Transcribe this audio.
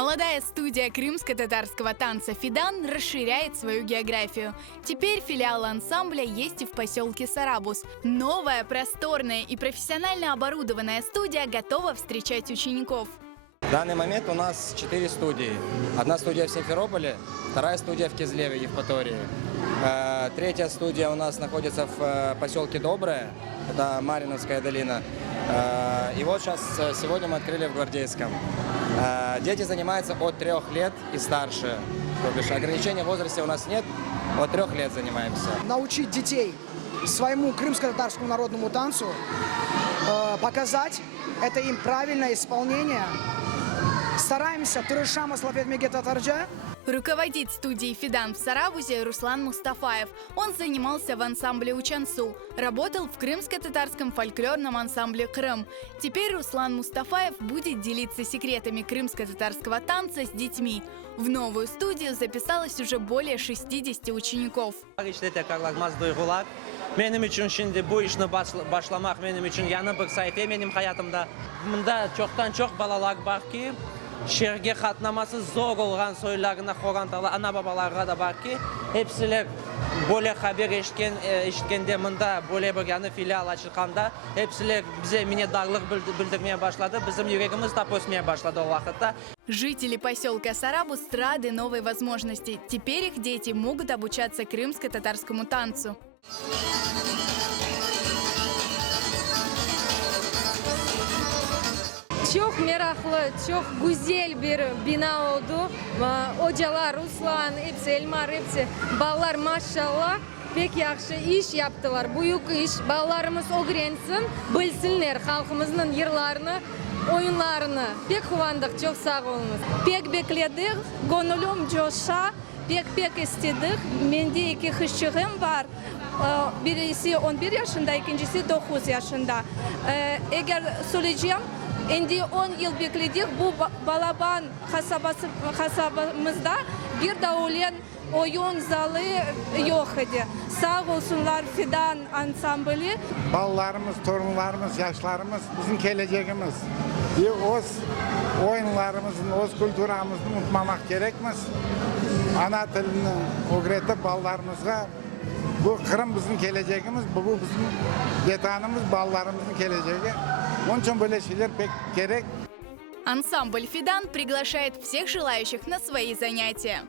Молодая студия крымско-татарского танца «Фидан» расширяет свою географию. Теперь филиал ансамбля есть и в поселке Сарабус. Новая, просторная и профессионально оборудованная студия готова встречать учеников. В данный момент у нас 4 студии. Одна студия в Симферополе, вторая студия в Кизлеве, Евпатории. Третья студия у нас находится в поселке Доброе, это Мариновская долина. И вот сегодня мы открыли в Гвардейском. Дети занимаются от 3 лет и старше. То бишь ограничения в возрасте у нас нет, от 3 лет занимаемся. Научить детей своему крымско-татарскому народному танцу, показать это им правильное исполнение. Стараемся Турышама Славедмеге Татарджа. Руководит студией «Фидан» в Сарабузе Руслан Мустафаев. Он занимался в ансамбле «Учансу», работал в крымско-татарском фольклорном ансамбле «Крым». Теперь Руслан Мустафаев будет делиться секретами крымско-татарского танца с детьми. В новую студию записалось уже более 60 учеников. Benim için şimdi bu işini başlamak benim için yanı bir sayfa benim hayatımda. Bunda çok balalar var ki şehirge katlaması zor olan soylarına xorantalar, ana babalarga da var ki hepsiler böyle haber eşitkende bunda böyle bir yanı filial açılganda hepsiler bize minnettarlık bildirmeye başladı. Bizim yüreğimiz de posmaya başladı o vakitte. Жители поселка Сарабус рады новой возможности. Теперь их дети могут обучаться крымско-татарскому танцу. Çok meraklı, çok güzel bir bina oldu. Hocalar, Ruslan, hepsi, Elmar, hepsi ballar maşallah pek yaxşı iş yaptılar. Büyük iş. Ballarımız öğrensin, bilsinler halkımızın yıllarını, oyunlarını. Pek kıvandık, çok sağ olunuz. Pek bekledik, gönlüm coşa, pek istedik. Mende 2 kızcığım var. Birisi 11 yaşında, ikincisi 9 yaşında. Eğer söyleyeceğim, şimdi 10 yıl bekledik. Bu Balaban kasabamızda bir davulayan oyun zalı yok idi. Sağ olsunlar Fidan ansambli. Ballarımız, torunlarımız, yaşlarımız bizim geleceğimiz. Öz oyunlarımızın, öz kültürümüzü unutmamak gerekmez. Ana dilini öğretip ballarımıza bu Kırım bizim geleceğimiz, bu bizim yetanımız, ballarımızın geleceği. Onun için böyle şeyler pek gerek. Ансамбль «Фидан» приглашает всех желающих на свои занятия.